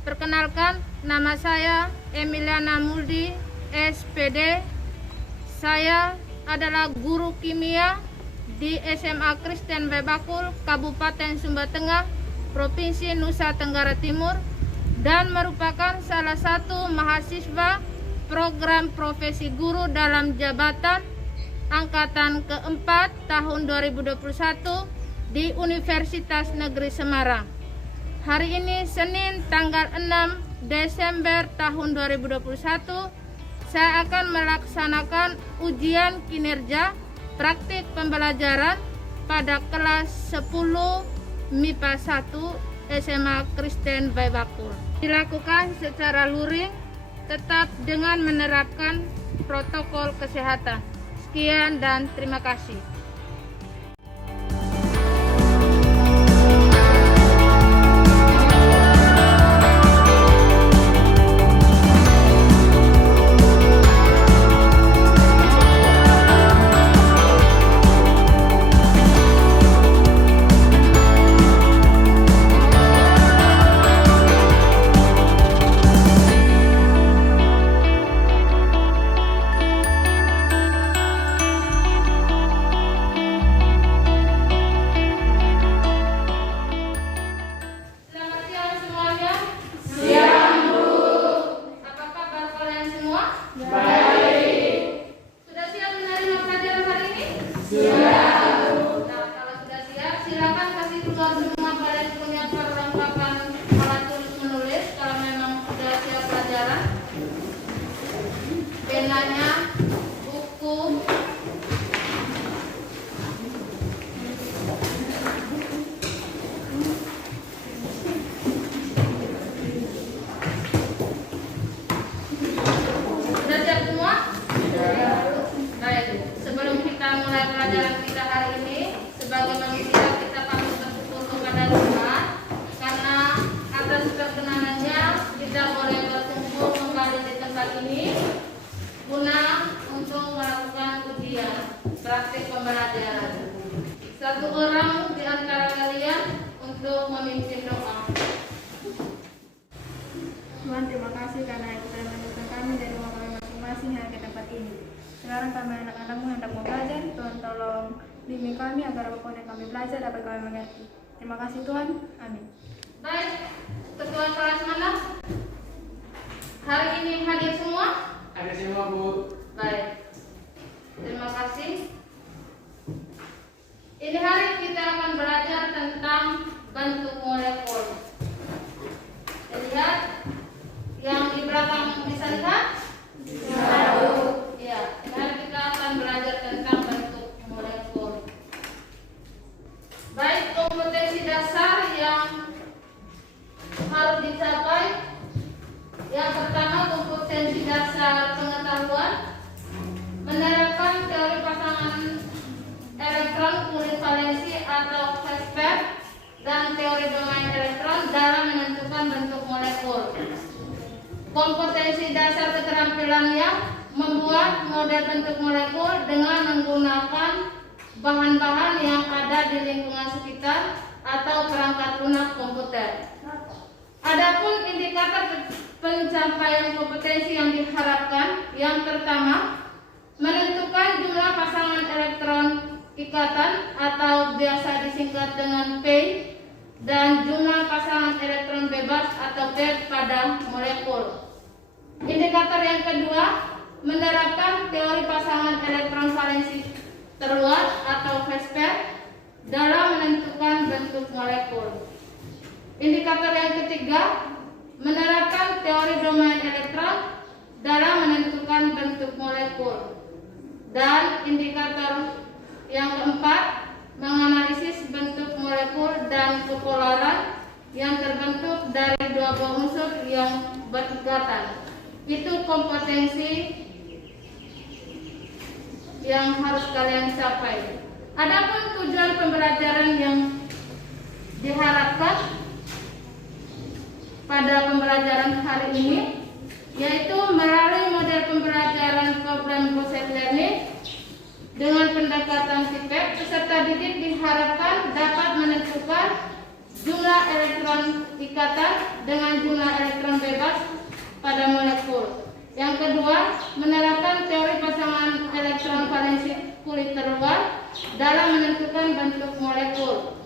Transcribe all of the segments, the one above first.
Perkenalkan, nama saya Emiliana Muldi, SPD. Saya adalah guru kimia di SMA Kristen Bebakul, Kabupaten Sumba Tengah, Provinsi Nusa Tenggara Timur, dan merupakan salah satu mahasiswa program profesi guru dalam jabatan angkatan keempat tahun 2021 di Universitas Negeri Semarang. Hari ini Senin tanggal 6 Desember tahun 2021, saya akan melaksanakan ujian kinerja praktik pembelajaran pada kelas 10 MIPA 1 SMA Kristen Bebakul. Dilakukan secara luring, tetap dengan menerapkan protokol kesehatan. Sekian dan terima kasih. Penanya, buku, sudah siap semua? Baik, sebelum kita mulai pelajaran kita hari ini, sebagai manusia kita patut bersyukur kepada Tuhan karena atas perkenanannya kita boleh berkumpul kembali di tempat ini guna untuk melakukan ujian praktik pembelajaran. Satu orang di antara kalian untuk memimpin doa. Tuhan, terima kasih karena Ibu telah menentukan kami dari rumah kami masing-masing hingga ke tempat ini. Sekarang kami anak-anakmu hendak mau belajar. Tuhan tolong bimbing kami agar apapun yang kami belajar dapat kami mengerti. Terima kasih Tuhan. Amin. Baik, ketua kelas mana? Hari ini hadir semua? Ada semua, Bu. Baik, terima kasih. Ini hari kita akan belajar tentang bentuk molekul. Lihat yang di belakang, bisa lihat? Ya, ini hari kita akan belajar tentang bentuk molekul. Baik, kompetensi dasar yang harus dicapai. Yang pertama, kompetensi dasar pengetahuan, menerapkan teori pasangan elektron polivalensi atau Vesper dan teori domain elektron dalam menentukan bentuk molekul. Kompetensi dasar keterampilannya membuat model bentuk molekul dengan menggunakan bahan-bahan yang ada di lingkungan sekitar atau perangkat lunak komputer. Adapun indikator pencapaian kompetensi yang diharapkan, yang pertama, menentukan jumlah pasangan elektron ikatan atau biasa disingkat dengan P dan jumlah pasangan elektron bebas atau pairs pada molekul. Indikator yang kedua, menerapkan teori pasangan elektron valensi terluar atau Vesper dalam menentukan bentuk molekul. Indikator yang ketiga, menerapkan teori domain elektron dalam menentukan bentuk molekul. Dan indikator yang keempat, menganalisis bentuk molekul dan kepolaran yang terbentuk dari dua buah unsur yang berikatan. Itu kompetensi yang harus kalian capai. Adapun tujuan pembelajaran yang diharapkan pada pembelajaran hari ini, yaitu melalui model pembelajaran problem based learning dengan pendekatan TIPEC, peserta didik diharapkan dapat menentukan jumlah elektron ikatan dengan jumlah elektron bebas pada molekul. Yang kedua, menerapkan teori pasangan elektron valensi kulit terluar dalam menentukan bentuk molekul.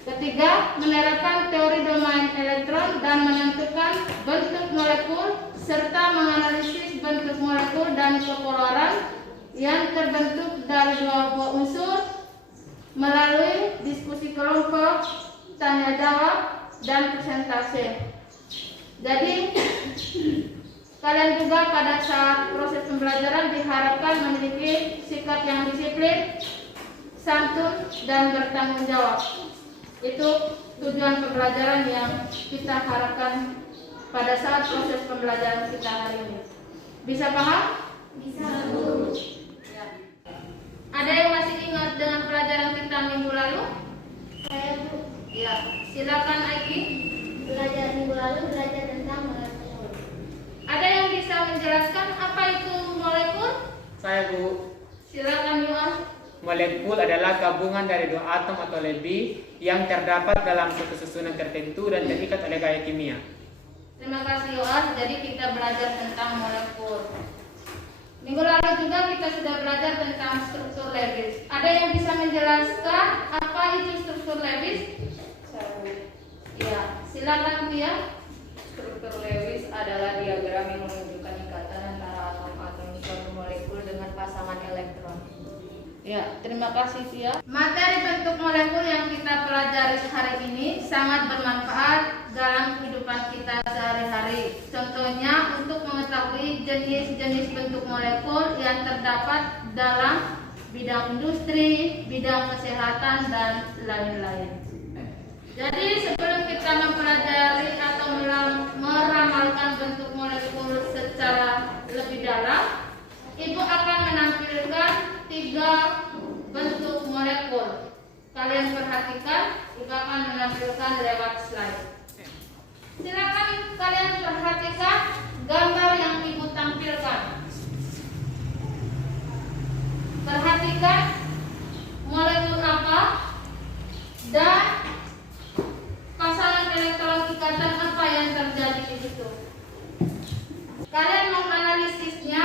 Ketiga, menerapkan teori domain elektron dan menentukan bentuk molekul serta menganalisis bentuk molekul dan kepolaran yang terbentuk dari dua buah unsur melalui diskusi kelompok, tanya jawab, dan presentasi. Jadi kalian juga pada saat proses pembelajaran diharapkan memiliki sikap yang disiplin, santun, dan bertanggung jawab. Itu tujuan pembelajaran yang kita harapkan pada saat proses pembelajaran kita hari ini. Bisa paham? Bisa, Bu. Ya. Ada yang masih ingat dengan pelajaran kita minggu lalu? Saya, Bu. Ya, silakan Aiki. Belajar minggu lalu belajar tentang molekul. Ada yang bisa menjelaskan apa itu molekul? Saya, Bu. Silakan Yuan. Molekul adalah gabungan dari dua atom atau lebih yang terdapat dalam suatu susunan tertentu dan terikat oleh gaya kimia. Terima kasih Yuan. Jadi kita belajar tentang molekul. Minggu lalu juga kita sudah belajar tentang struktur Lewis. Ada yang bisa menjelaskan apa itu struktur Lewis? Ya, silakan Tia. Struktur Lewis adalah diagram yang menunjukkan ikatan antara atom-atom suatu molekul dengan pasangan elektron. Ya, terima kasih Tia. Materi bentuk molekul yang kita pelajari hari ini sangat bermanfaat dalam kehidupan kita sehari-hari. Contohnya untuk mengetahui jenis-jenis bentuk molekul yang terdapat dalam bidang industri, bidang kesehatan, dan lain-lain. Jadi sebelum kita mempelajari atau meramalkan bentuk molekul secara lebih dalam, Ibu akan menampilkan 3 bentuk molekul. Kalian perhatikan, Ibu akan menampilkan lewat slide. Silakan kalian perhatikan gambar yang Ibu tampilkan. Perhatikan molekul apa dan pasangan elektron ikatan apa yang terjadi di situ. Kalian menganalisisnya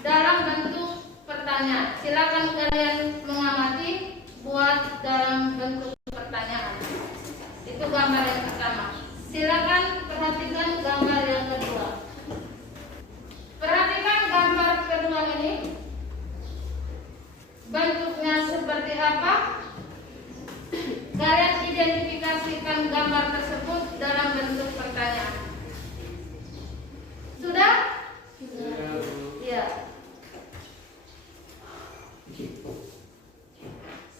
dalam bentuk pertanyaan. Silakan kalian mengamati buat dalam bentuk pertanyaan. Itu gambar yang pertama. Silakan perhatikan gambar yang kedua. Perhatikan gambar kedua ini. Bentuknya seperti apa? Kalian identifikasikan gambar tersebut dalam bentuk pertanyaan. Sudah? Ya.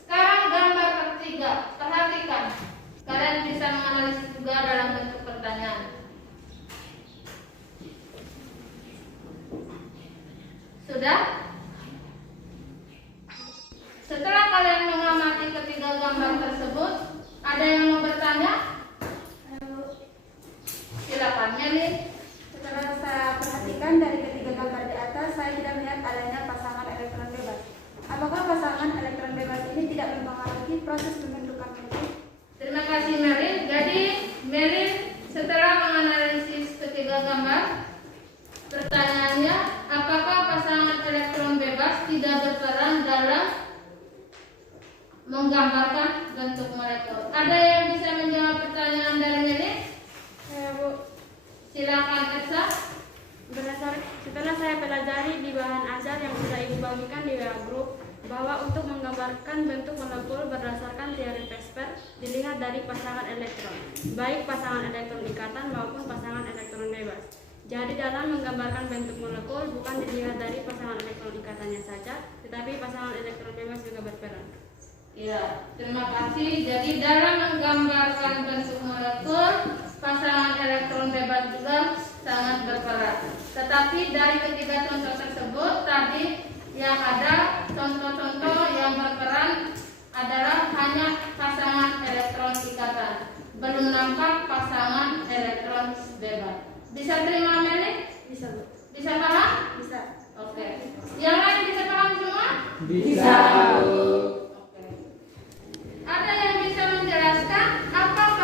Sekarang gambar ketiga. Perhatikan. Kalian bisa menganalisis juga dalam bentuk pertanyaan. Sudah? Setelah kalian mengamati ketiga gambar tersebut, ada yang mau bertanya? Silakan, Melly. Setelah saya perhatikan dari ketiga gambar di atas, saya tidak melihat adanya pasangan elektron bebas. Apakah pasangan elektron bebas ini tidak mempengaruhi proses pembentukan molekul? Terima kasih, Melly. Jadi, Melly setelah menganalisis ketiga gambar, pertanyaannya, apakah pasangan elektron bebas tidak berperan dalam menggambarkan bentuk molekul? Ada yang bisa menjawab pertanyaan dari Melly? Saya, Bu. Silakan, Ersa. Setelah saya pelajari di bahan ajar yang sudah Ibu bagikan di WA Group, bahwa untuk menggambarkan bentuk molekul berdasarkan teori Vesper dilihat dari pasangan elektron, baik pasangan elektron ikatan maupun pasangan elektron bebas. Jadi dalam menggambarkan bentuk molekul bukan dilihat dari pasangan elektron ikatannya saja, tetapi pasangan elektron bebas juga berperan. Ya, terima kasih. Jadi dalam menggambarkan bentuk molekul, pasangan elektron bebas juga sangat berperan. Tetapi dari ketiga contoh tersebut tadi yang ada contoh-contoh yang berperan adalah hanya pasangan elektron ikatan. Belum nampak pasangan elektron bebas. Bisa terima, Melly? Bisa, Bu. Bisa paham? Bisa. Oke. Yang lain bisa paham semua? Bisa, Bu. Ada yang bisa menjelaskan apakah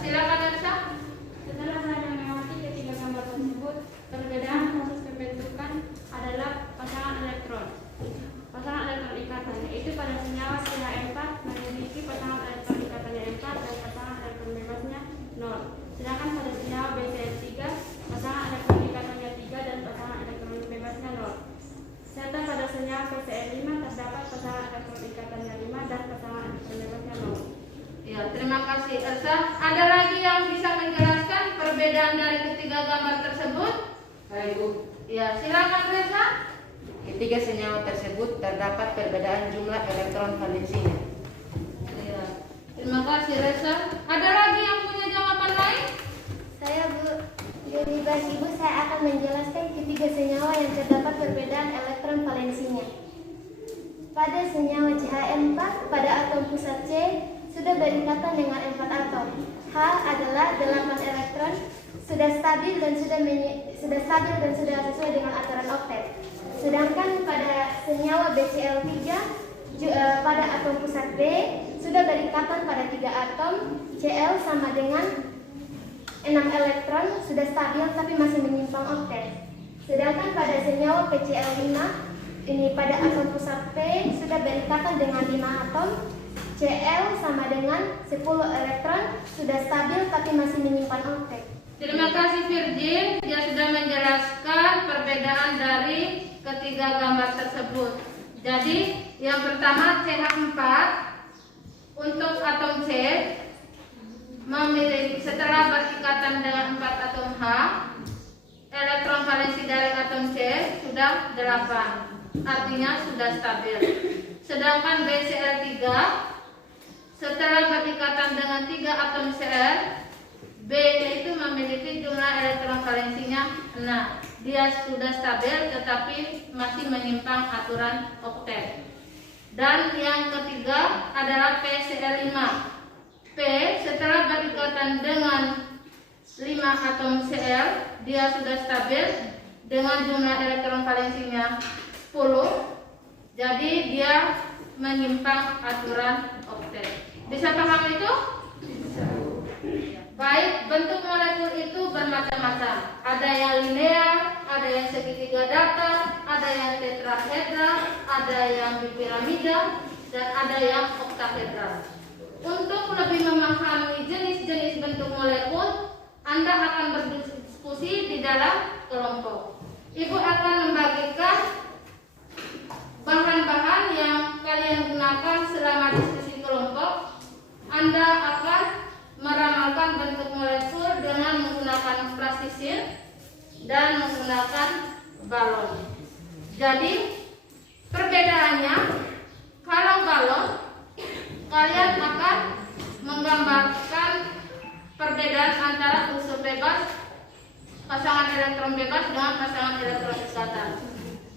silakan Elsa. Setelah saya melewati ketiga gambar tersebut, perbedaan proses pembentukan adalah pasangan elektron. Pasangan elektron ikatan, yaitu pada senyawa CH4 memiliki pasangan elektron ikatannya 4 dan pasangan elektron bebasnya 0. Sedangkan pada senyawa BCl3, pasangan elektron ikatannya 3 dan pasangan elektron bebasnya 0. Serta pada senyawa PCl5 terdapat pasangan elektron ikatannya 5 dan pasangan elektron bebasnya 0. Ya, terima kasih Elsa. Ada lagi yang bisa menjelaskan perbedaan dari ketiga gambar tersebut? Baik, Bu. Ya, silakan Reza. Ketiga senyawa tersebut terdapat perbedaan jumlah elektron valensinya. Ya, terima kasih Reza. Ada lagi yang punya jawaban lain? Saya Bu Yunibas Ibu, saya akan menjelaskan ketiga senyawa yang terdapat perbedaan elektron valensinya. Pada senyawa CH4, pada atom pusat C sudah berikatan dengan 4 atom. H adalah 8 elektron, sudah stabil dan sudah sesuai dengan aturan oktet. Sedangkan pada senyawa BCl3 pada atom pusat B sudah berikatan pada 3 atom, Cl sama dengan 6 elektron, sudah stabil tapi masih menyimpang oktet. Sedangkan pada senyawa PCl5 ini pada atom pusat P sudah berikatan dengan 5 atom, Cl sama dengan 10 elektron, sudah stabil tapi masih menyimpan oktet. Terima kasih Virgin, dia sudah menjelaskan perbedaan dari ketiga gambar tersebut. Jadi yang pertama CH4 untuk atom C memiliki setelah berikatan dengan 4 atom H, elektron valensi dari atom C sudah 8, artinya sudah stabil. Sedangkan BCl3 setelah berikatan dengan 3 atom Cl, B-nya itu memiliki jumlah elektron valensinya 6. Dia sudah stabil tetapi masih menyimpang aturan oktet. Dan yang ketiga adalah PCl5. P setelah berikatan dengan 5 atom Cl, dia sudah stabil dengan jumlah elektron valensinya 10. Jadi dia menyimpang aturan oktet. Bisa paham itu? Bisa. Baik, bentuk molekul itu bermacam-macam. Ada yang linear, ada yang segitiga datar, ada yang tetrahedral, ada yang bipiramida, dan ada yang oktahedral. Untuk lebih memahami jenis-jenis bentuk molekul, Anda akan berdiskusi di dalam kelompok. Ibu akan membagikan bahan-bahan yang kalian gunakan selama diskusi kelompok. Anda akan meramalkan bentuk molekul dengan menggunakan plastisin dan menggunakan balon. Jadi perbedaannya, kalau balon kalian akan menggambarkan perbedaan antara unsur bebas, pasangan elektron bebas dengan pasangan elektron ikatan.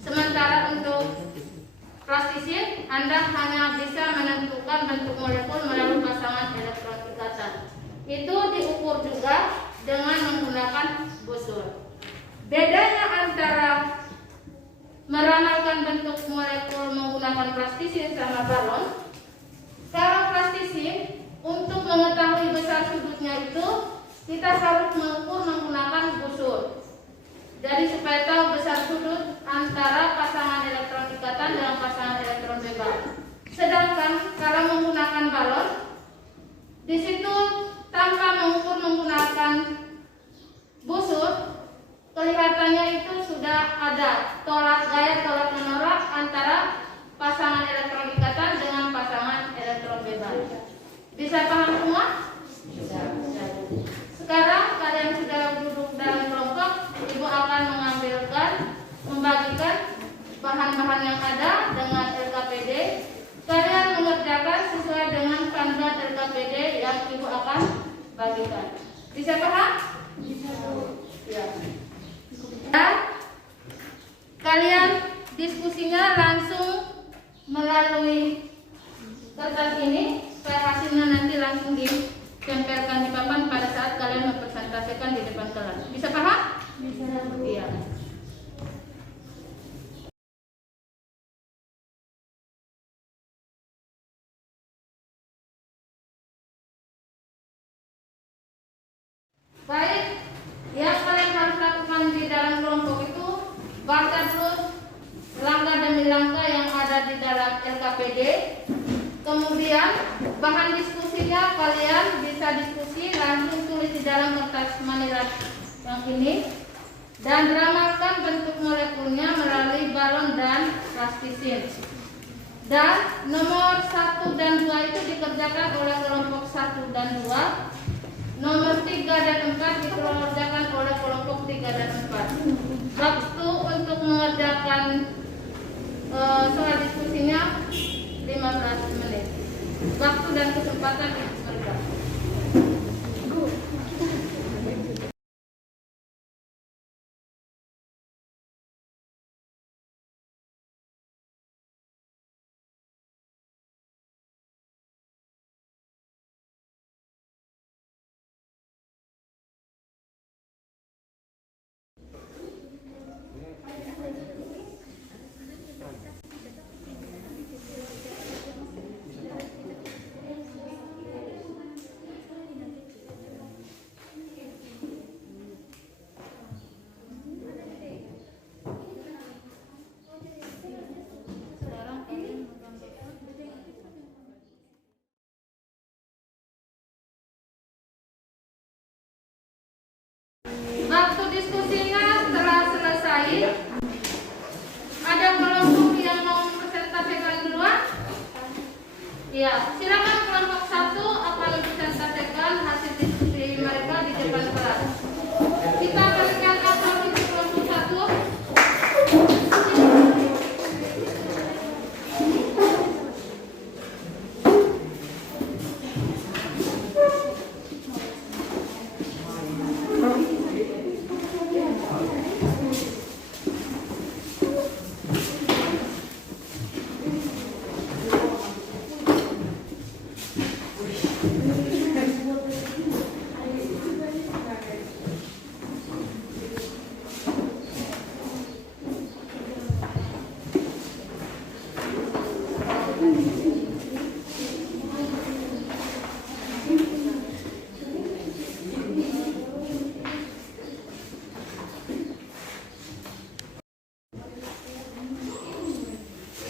Sementara untuk plastisin, Anda hanya bisa menentukan bentuk molekul melalui pasangan elektron ikatan. Itu diukur juga dengan menggunakan busur. Bedanya antara meramalkan bentuk molekul menggunakan plastisin sama balon, kalau plastisin untuk mengetahui besar sudutnya itu kita harus mengukur menggunakan busur. Jadi supaya tahu besar sudut antara pasangan elektron ikatan dengan pasangan elektron bebas. Sedangkan kalau menggunakan balon, di situ tanpa mengukur menggunakan busur, kelihatannya itu sudah ada gaya tolak menolak antara pasangan elektron ikatan dengan pasangan elektron bebas. Bisa paham semua? Bisa. Sekarang kalian sudah duduk dalam kelompok, Ibu akan membagikan bahan-bahan yang ada dengan LKPD. Kalian mengerjakan sesuai dengan panduan LKPD yang Ibu akan bagikan. Bisa paham? Bisa. Ya. Dan kalian diskusinya langsung melalui kertas ini supaya hasilnya nanti langsung ditempelkan di papan pada saat kalian mempresentasikan di depan kelas. Bisa paham? Bisa. Iya. APD. Kemudian bahan diskusinya kalian bisa diskusi langsung tulis di dalam kertas manila yang ini dan ramalkan bentuk molekulnya melalui balon dan plastisin. Dan nomor 1 dan 2 itu dikerjakan oleh kelompok 1 dan 2. Nomor 3 dan 4 dikerjakan oleh kelompok 3 dan 4. Waktu untuk mengerjakan soal diskusinya 15 menit. Waktu dan kesempatan diberikan. Waktu diskusinya telah selesai. Ada kelompok yang mau presentasikan duluan? Ya, silakan kelompok 1 akan presentasikan hasil diskusi mereka di depan kelas. Kita berikan aplaus untuk kelompok 1.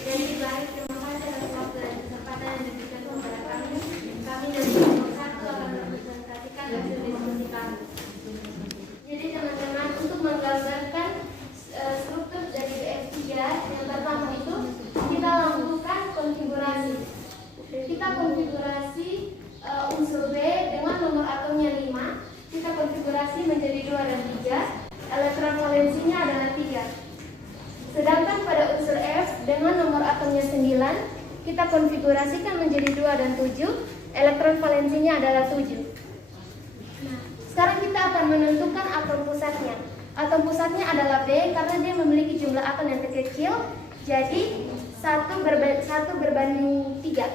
Jadi baik, terima kasih atas waktu dan kesempatan yang diberikan kepada kami. Kami dari kelompok 1 akan mempresentasikan hasil diskusi kami. Jadi teman-teman, untuk menggambarkan struktur dari BF3 yang pertama itu kita lakukan konfigurasi. Kita konfigurasi unsur B dengan nomor atomnya 5. Kita konfigurasi menjadi 2 dan 3. Elektron valensinya adalah 3. Sedangkan pada unsur F dengan nomor atomnya 9, kita konfigurasikan menjadi 2 dan 7, elektron valensinya adalah 7. Nah, sekarang kita akan menentukan atom pusatnya. Atom pusatnya adalah B karena dia memiliki jumlah atom yang terkecil, jadi 1 berbanding 3.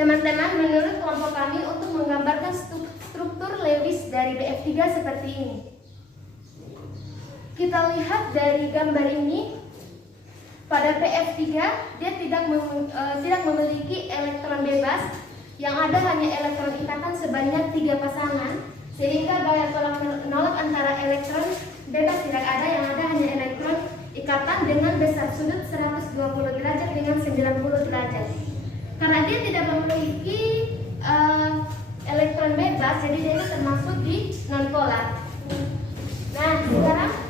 Teman-teman, menurut kelompok kami untuk menggambarkan struktur Lewis dari BF3 seperti ini. Kita lihat dari gambar ini, pada PF3 dia tidak memiliki elektron bebas, yang ada hanya elektron ikatan sebanyak 3 pasangan, sehingga gaya tolak menolak antara elektron bebas tidak ada, yang ada hanya elektron ikatan dengan besar sudut 120 derajat dengan 90 derajat. Karena dia tidak memiliki elektron bebas, jadi dia termasuk di non-polar. Nah, sekarang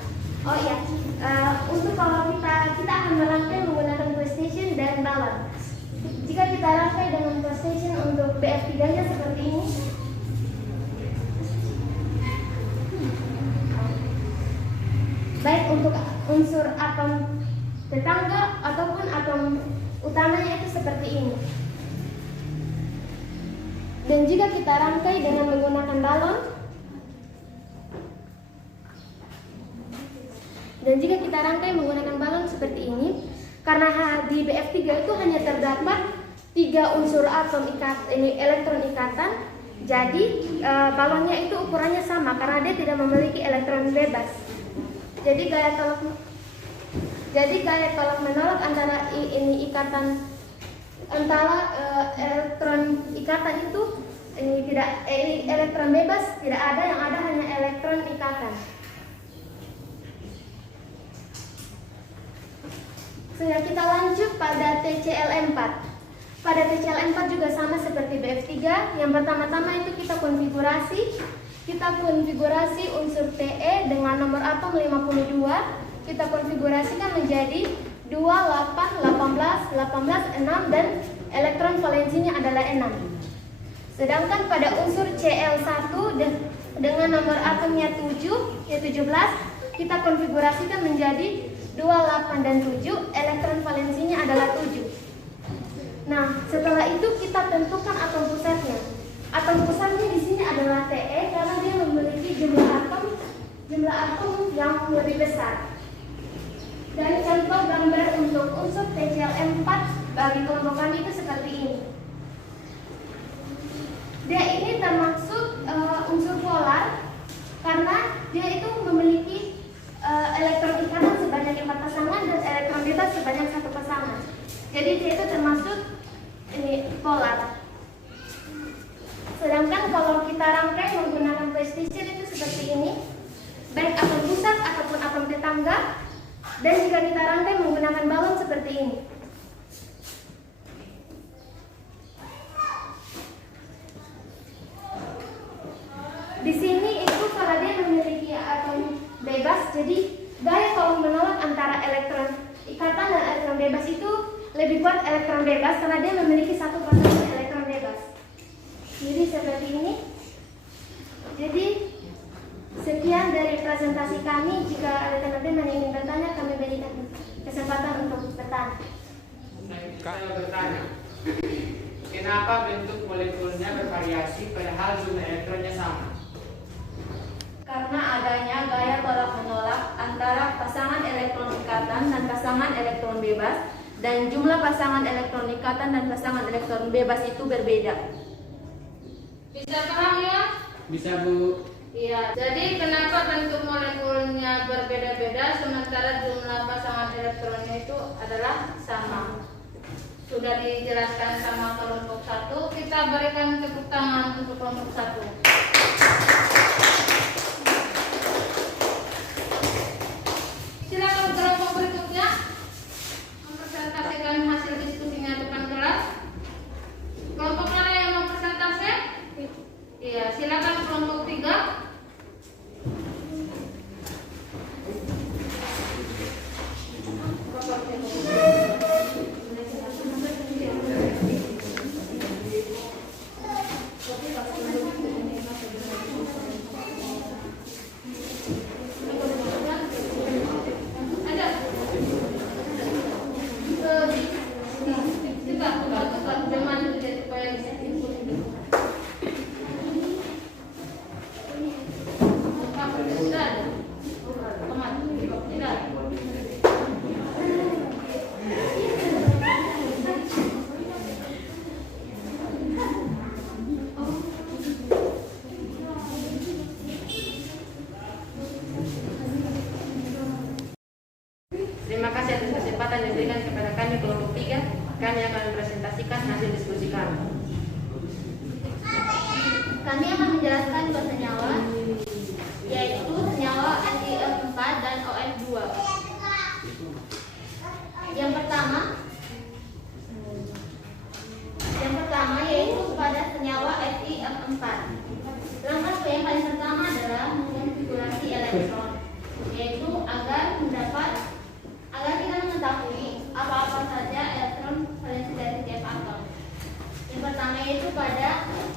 untuk kalau kita akan merangkai menggunakan PlayStation dan balon. Jika kita rangkai dengan PlayStation untuk BF3-nya seperti ini. Baik untuk unsur atom tetangga ataupun atom utamanya itu seperti ini. Dan jika kita rangkai dengan menggunakan balon, seperti ini, karena di BF3 itu hanya terdapat 3 unsur atom elektron ikatan, jadi balonnya itu ukurannya sama karena dia tidak memiliki elektron bebas. Jadi gaya tolak menolak antara elektron ikatan itu elektron bebas tidak ada, yang ada hanya elektron ikatan. Sudah kita lanjut pada TCl4. Pada TCl4 juga sama seperti BF3. Yang pertama-tama itu kita konfigurasi. Kita konfigurasi unsur Te dengan nomor atom 52. Kita konfigurasikan menjadi 2, 8, 18, 18, 6 dan elektron valensinya adalah 6. Sedangkan pada unsur Cl1 dengan nomor atomnya 7, ya 17, kita konfigurasikan menjadi 2, 8 dan 7, elektron valensinya adalah 7. Nah, setelah itu kita tentukan atom pusatnya. Atom pusatnya di sini adalah Te karena dia memiliki jumlah atom yang lebih besar. Dan contoh gambar untuk unsur TCl4 bagi kelompok kami itu seperti ini. Dia ini termasuk unsur polar karena dia itu memiliki elektron ikatan sebanyak 4 pasangan dan elektron bebas sebanyak 1 pasangan. Jadi dia itu termasuk polar. Sedangkan kalau kita rangkai menggunakan precision itu seperti ini, baik atom pusat ataupun atom tetangga. Dan jika kita rangkai menggunakan balon seperti ini. Di sini itu karena dia memiliki atom bebas, jadi gaya tolong menolak antara elektron ikatan dan elektron bebas itu lebih kuat elektron bebas karena dia memiliki 1 pasangan elektron bebas. Jadi seperti ini. Jadi sekian dari presentasi kami. Jika ada teman-teman yang ingin bertanya, kami berikan kesempatan untuk bertanya. Saya bertanya, kenapa bentuk molekulnya bervariasi padahal jumlah elektronnya sama? Karena adanya gaya tolak menolak antara pasangan elektron ikatan dan pasangan elektron bebas, dan jumlah pasangan elektron ikatan dan pasangan elektron bebas itu berbeda. Bisa paham ya? Bisa, Bu. Iya, jadi kenapa bentuk molekulnya berbeda-beda sementara jumlah pasangan elektronnya itu adalah sama? Sudah dijelaskan sama kelompok 1, kita berikan tepuk tangan untuk kelompok 1. Silakan kelompok berikutnya mempresentasikan hasil diskusinya depan kelas. Kelompok mana yang mau presentasi? Iya, silakan kelompok 3. Terima kasih atas kesempatan yang diberikan kepada kami kelompok 3. Kami akan mempresentasikan hasil diskusi kami. Kami akan menjelaskan 2 senyawa, yaitu senyawa SiF4 dan OF2. Yang pertama yaitu pada senyawa SiF4. Langkah yang paling pertama adalah mengkonfigurasi elektron, yaitu agar kita mengetahui apa-apa saja elektron valensi dari setiap atom. Yang pertama yaitu pada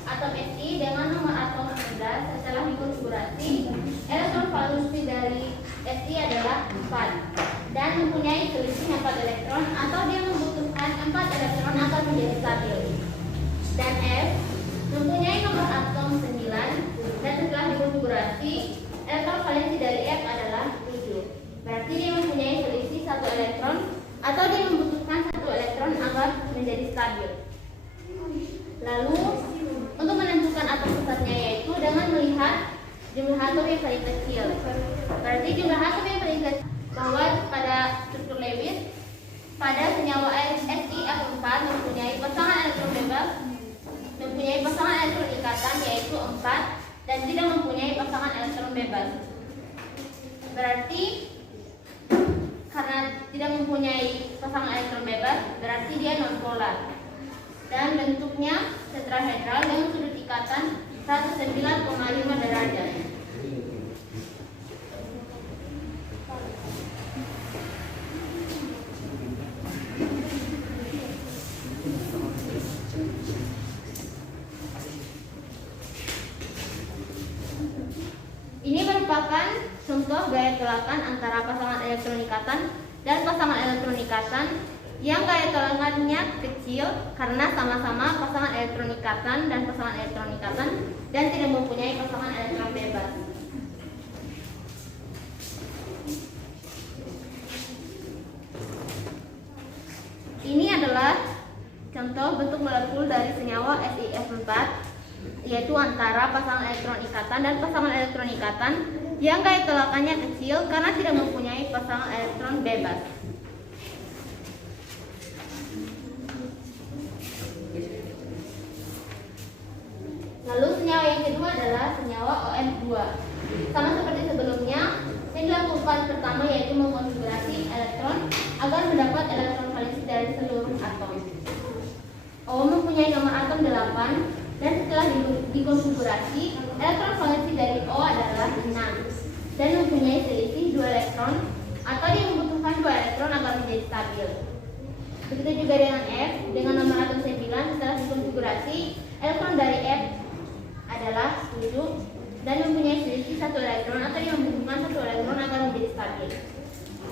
atom Fe dengan nomor atom 11. Setelah dikonfigurasi, elektron valensi dari Fe adalah 4 dan mempunyai selisih 4 elektron, atau dia membutuhkan 4 elektron agar menjadi stabil. Dan F mempunyai nomor atom 9 dan setelah dikonfigurasi, elektron valensi dari F adalah 7. Berarti dia mempunyai selisih 1 elektron, atau dia membutuhkan 1 elektron agar menjadi stabil. Lalu untuk menentukan atom pusatnya yaitu dengan melihat jumlah atom yang paling kecil. Berarti jumlah atom yang paling kecil bahwa pada struktur Lewis pada senyawa SiF4 mempunyai pasangan elektron bebas, mempunyai pasangan elektron ikatan yaitu 4 dan tidak mempunyai pasangan elektron bebas. Berarti karena tidak mempunyai pasangan elektron bebas, berarti dia non-polar. Dan bentuknya tetrahedral dengan sudut ikatan 109,5 derajat. Ini merupakan contoh gaya tolakan antara pasangan elektron ikatan dan pasangan elektron ikatan yang gaya tolakannya kecil karena sama-sama pasangan elektron ikatan dan pasangan elektron ikatan dan tidak mempunyai pasangan elektron bebas. Ini adalah contoh bentuk molekul dari senyawa SiF4, yaitu antara pasangan elektron ikatan dan pasangan elektron ikatan yang gaya tolakannya kecil karena tidak mempunyai pasangan elektron bebas. Lalu senyawa yang kedua adalah senyawa OF2. Sama seperti sebelumnya, yang dilakukan pertama yaitu mengkonfigurasi elektron agar mendapat elektron valensi dari seluruh atom. O mempunyai nomor atom 8 dan setelah dikonfigurasi, elektron valensi dari O adalah 6 dan mempunyai selisih 2 elektron atau dia membutuhkan 2 elektron agar menjadi stabil. Begitu juga dengan F dengan nomor atom 9, setelah dikonfigurasi, elektron dari F adalah 7 dan mempunyai selisih 1 elektron atau yang membutuhkan 1 elektron agar menjadi stabil.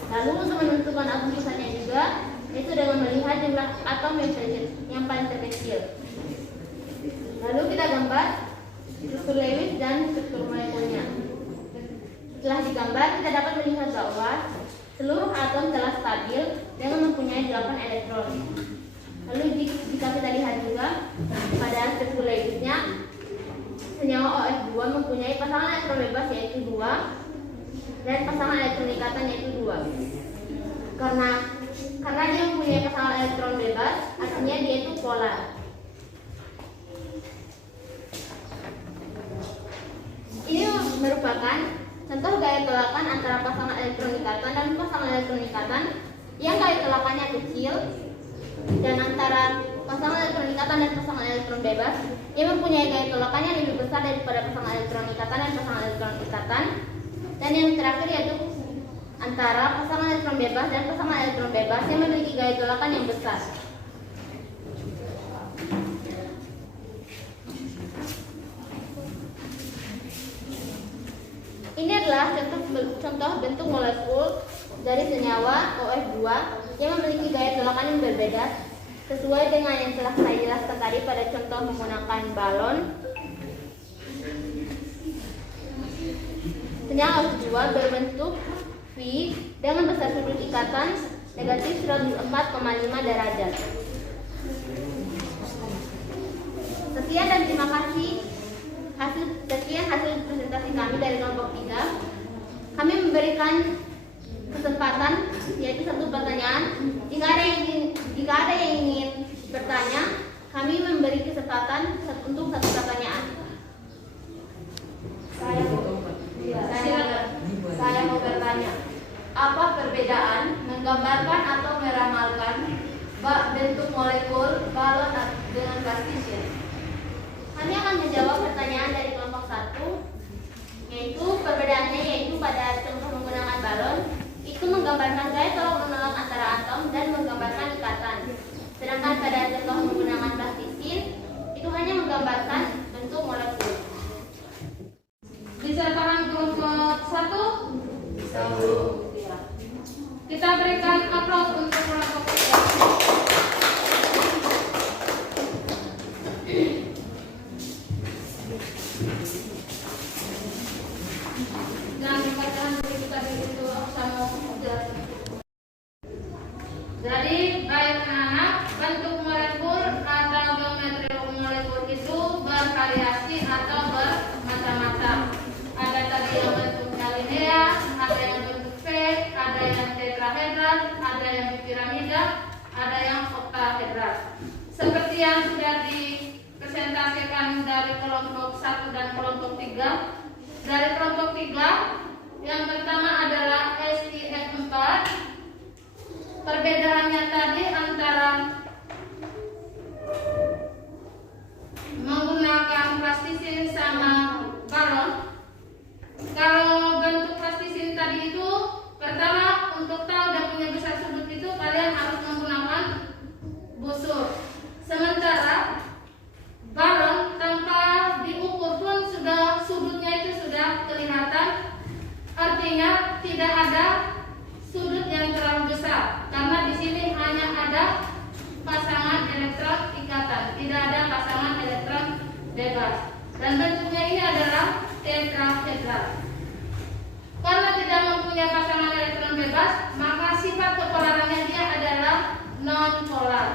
Lalu untuk menentukan atom pusatnya juga, yaitu dengan melihat jumlah atom yang paling terkecil. Lalu kita gambar struktur Lewis dan struktur molekulnya. Setelah digambar, kita dapat melihat bahwa seluruh atom telah stabil dengan mempunyai 8 elektron. Lalu jika kita lihat juga pada struktur Lewisnya, senyawa OF2 mempunyai pasangan elektron bebas yaitu 2 dan pasangan elektron ikatan yaitu 2. Karena dia mempunyai pasangan elektron bebas, artinya dia itu polar. Ini merupakan contoh gaya tolakan antara pasangan elektron ikatan dan pasangan elektron ikatan yang gaya tolakannya kecil, dan antara pasangan elektron ikatan dan pasangan elektron bebas yang mempunyai gaya tolakan yang lebih besar daripada pasangan elektron ikatan dan pasangan elektron ikatan. Dan yang terakhir yaitu antara pasangan elektron bebas dan pasangan elektron bebas yang memiliki gaya tolakan yang besar. Ini adalah contoh bentuk molekul dari senyawa OF2 yang memiliki gaya tolakan yang berbeda sesuai dengan yang telah saya jelaskan tadi pada contoh menggunakan balon. Senyawa OF2 berbentuk V dengan besar sudut ikatan negatif 104,5 derajat. Sekian dan terima kasih. Sekian hasil presentasi kami dari kelompok 3. Kami memberikan kesempatan yaitu 1 pertanyaan. Jika ada yang ingin bertanya, kami memberi kesempatan untuk 1 pertanyaan. Saya mau bertanya, apa perbedaan menggambarkan atau meramalkan bentuk molekul balon dengan plastisir? Kami akan menjawab pertanyaan dari kelompok 1, yaitu perbedaannya yaitu pada contoh menggunakan balon itu menggambarkan gaya tolak menolak antara atom dan menggambarkan ikatan. Sedangkan pada contoh menggunakan plastisir itu hanya menggambarkan bentuk molekul. Bisa paham kelompok 1? Bisa. Kita berikan aplaus untuk kelompok 3. Jadi baik anak-anak, bentuk molekul atau geometri molekul itu bervariasi atau bermacam-macam. Ada tadi yang bentuknya linear, ada yang bentuk V, ada yang tetrahedral, ada yang piramida, ada yang oktahedral. Seperti yang sudah dipresentasikan dari kelompok 1 dan kelompok 3. Dari kelompok 3, yang pertama adalah SiF4. perbedaannya tadi antara menggunakan plastisin sama balon. Kalau bentuk plastisin tadi itu, pertama untuk tahu dia punya besar sudut itu kalian harus menggunakan busur. Sementara balon tanpa diukur pun sudah sudutnya itu sudah kelihatan. Artinya tidak ada sudut yang terlalu besar karena di sini hanya ada pasangan elektron ikatan, tidak ada pasangan elektron bebas. Dan bentuknya ini adalah tetrahedral. Karena tidak mempunyai pasangan elektron bebas, maka sifat kepolarannya dia adalah non-polar.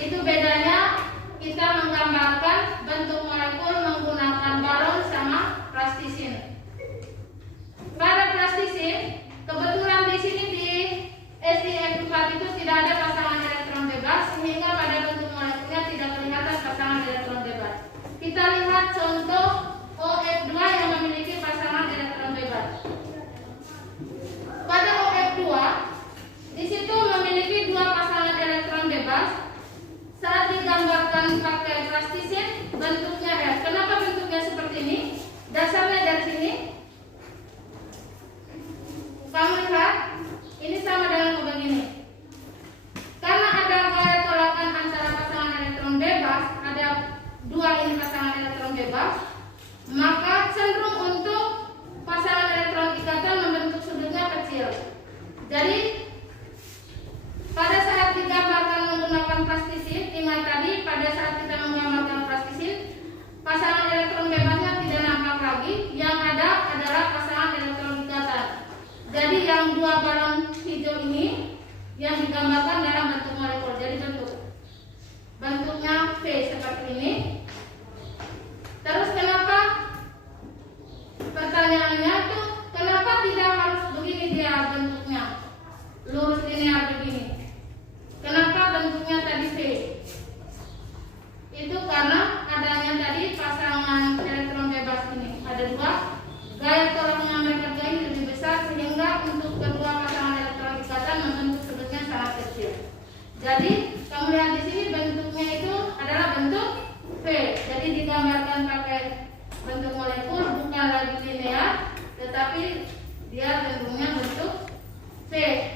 Itu bedanya kita menggambarkan bentuk molekul menggunakan balon sama plastisin. Pada plastisin, kebetulan di sini di SiF4 itu tidak ada pasangan elektron bebas, sehingga pada bentuk molekulnya tidak kelihatan pasangan elektron bebas. Kita lihat contoh OF2 yang memiliki pasangan elektron bebas. Pada OF2, di situ memiliki dua pasangan elektron bebas. Saat digambarkan pakai plastisin, bentuknya kenapa bentuknya seperti ini? Dasarnya dari sini. Kamu lihat, ini sama dengan begini. Karena ada gaya tolakan antara pasangan elektron bebas, ada dua ini pasangan elektron bebas, maka cenderung untuk pasangan elektron ikatan membentuk sudutnya kecil. Jadi pada saat digambarkan menggunakan plastisin, ingat tadi pada saat kita menggambarkan plastisin, pasangan elektron bebasnya tidak nampak lagi, yang ada adalah pasangan elektron ikatan. Jadi yang dua balon hijau ini yang digambarkan dalam bentuk molekul. Jadi bentuknya V seperti ini. Terus kenapa? Pertanyaannya tuh kenapa tidak harus begini dia bentuknya? Lurus linear begini. Kenapa bentuknya tadi V? Itu karena adanya tadi pasangan elektron bebas ini. Ada dua. Gaya tolaknya mereka ini lebih besar sehingga untuk kedua pasangan elektron ikatan membentuk sudutnya sangat kecil. Jadi kamu lihat di sini bentuknya itu adalah bentuk V. Jadi digambarkan pakai bentuk molekul bukan lagi linear, tetapi dia bentuknya bentuk V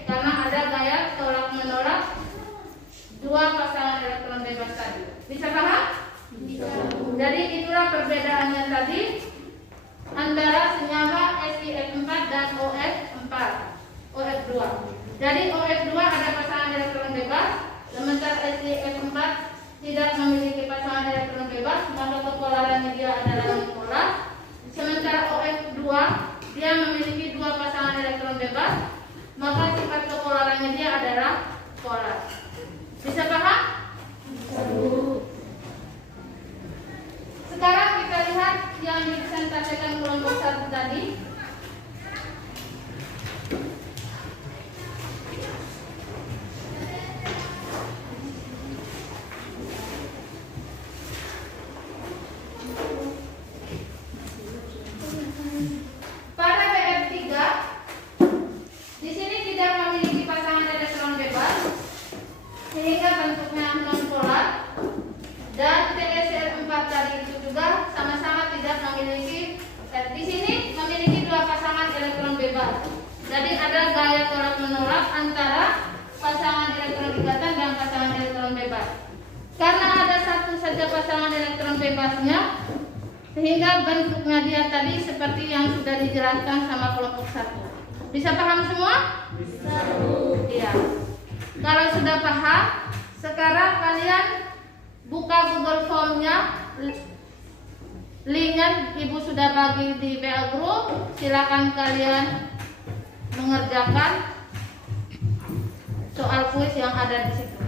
karena ada gaya tolak menolak dua pasangan elektron bebas tadi. Bisa paham? Bisa. Jadi itulah perbedaannya tadi antara senyawa SiF4 dan OF2. Jadi OF2 ada pasangan elektron bebas, sementara SiF4 tidak memiliki pasangan elektron bebas, maka kepolarannya dia adalah non-polar. Sementara OF2 dia memiliki dua pasangan elektron bebas, maka sifat kepolarannya dia adalah polar. Bisa paham? Sekarang kita lihat yang dipresentasikan kelompok 1 tadi. Pada BF3 di sini tidak memiliki pasangan elektron bebas sehingga bentuknya non-polar, dan TSL4 tadi itu juga sama-sama tidak memiliki, di sini memiliki dua pasangan elektron bebas. Jadi ada gaya tolak menolak antara pasangan elektron ikatan dan pasangan elektron bebas. Karena ada satu saja pasangan elektron bebasnya, sehingga bentuknya dia tadi seperti yang sudah dijelaskan sama kelompok 1. Bisa paham semua? Bisa. Iya. Kalau sudah paham, sekarang kalian buka Google Form-nya. Linknya Ibu sudah bagi di WA Group. Silakan kalian mengerjakan soal kuis yang ada di situ.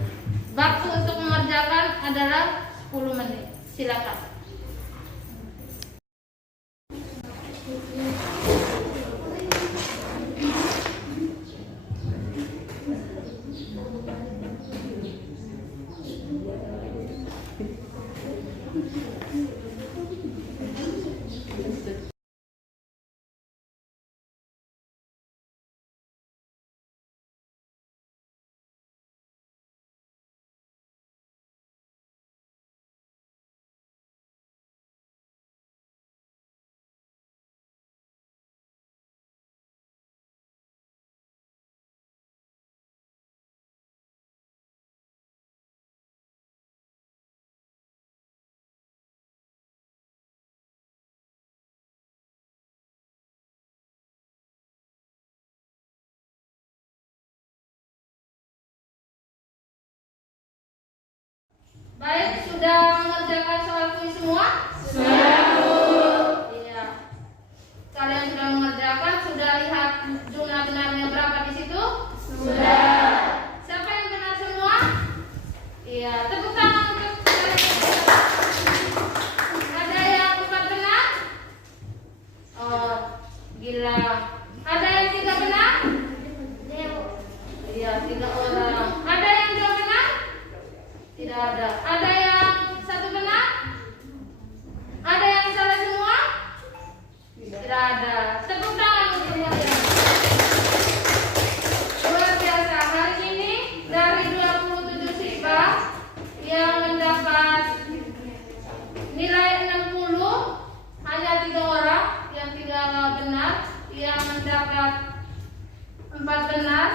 Waktu untuk mengerjakan adalah 10 menit. Silakan. Baik, sudah mengerjakan soal kuis semua? Sudah, Bu. Iya. Kalian sudah mengerjakan, sudah lihat jumlah benarnya berapa di situ? Sudah. Siapa yang benar semua? Iya, tepuk tangan untuk kalian. Ada yang 4 benar? Oh, gila. Ada yang 3 benar? Iya, 3 orang. Ada yang 2 benar? Tidak ada. Ada yang 1 benar? Ada yang salah semua? Tidak ada. Tepuk tangan untuk kalian. Luar biasa. Hari ini dari 27 siswa yang mendapat nilai 60, hanya 3 orang yang 3 benar, yang mendapat 4 benar,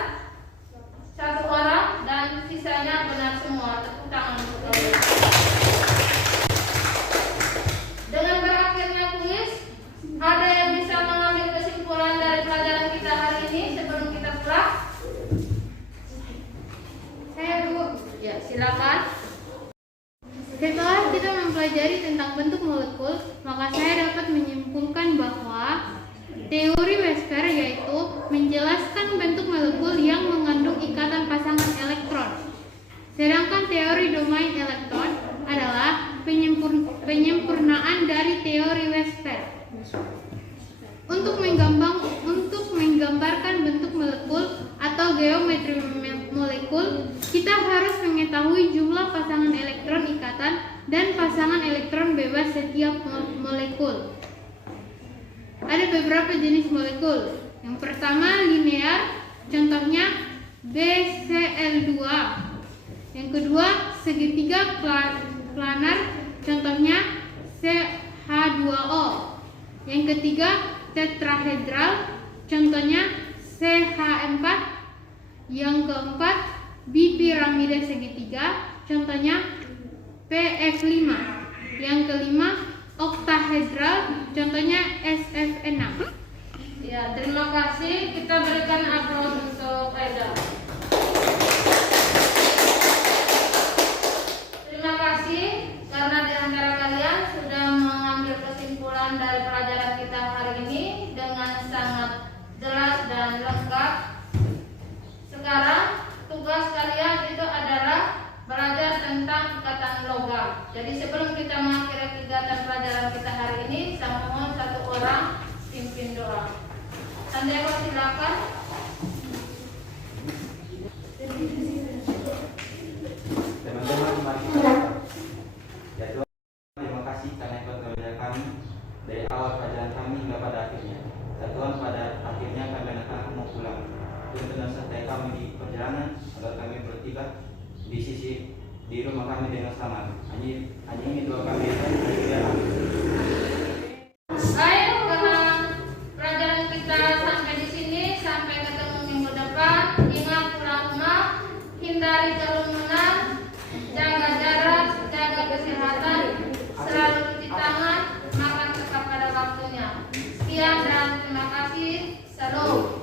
1 orang, dan sisanya benar semua. Tepuk tangan untuk kalian. Dengan berakhirnya kuis, ada yang bisa mengambil kesimpulan dari pelajaran kita hari ini sebelum kita pulang? Saya, Bu. Ya, silakan. Setelah kita mempelajari tentang bentuk molekul, maka saya dapat menyimpulkan bahwa teori Wesper yaitu menjelaskan bentuk molekul yang mengandung ikatan pasangan elektron. Sedangkan teori domain elektron adalah penyempurnaan dari teori Wesper. Untuk menggambarkan bentuk molekul atau geometri molekul, kita harus mengetahui jumlah pasangan elektron ikatan dan pasangan elektron bebas setiap molekul. Ada beberapa jenis molekul. Yang pertama linear, contohnya BCl2. Yang kedua segitiga planar, contohnya CH2O. Yang ketiga tetrahedral, contohnya CH4. Yang keempat bipiramida segitiga, contohnya PF5. Yang kelima oktahedral, contohnya SF6. Ya, terima kasih. Kita berikan aplaus untuk Aida. Terima kasih karena di antara kalian sudah mengambil kesimpulan dari pelajaran kita hari ini dengan sangat jelas dan lengkap. Sekarang tugas kalian itu adalah belajar tentang ikatan logam. Jadi sebelum kita mengakhiri kegiatan pelajaran kita hari ini, saya mohon 1 orang pimpin doa. Sandewa, silakan. Teman-teman, mari kita doa. Ya Tuhan, terima kasih karena Engkau mengajar kami dari awal pelajaran kami hingga pada akhirnya. Ya Tuhan, pada akhirnya kami anak-anak mau pulang. Tuhan, tenang sertai kami di perjalanan agar kami bertiba di rumah kami dengan selamat. Hanya ini doa kami. Baik, karena pelajaran kita sampai di sini, sampai ketemu minggu depan. Ingat pulang rumah, hindari kerumunan, jaga jarak, jaga kesehatan, selalu cuci tangan, makan tepat pada waktunya. Sekian dan terima kasih. Salam.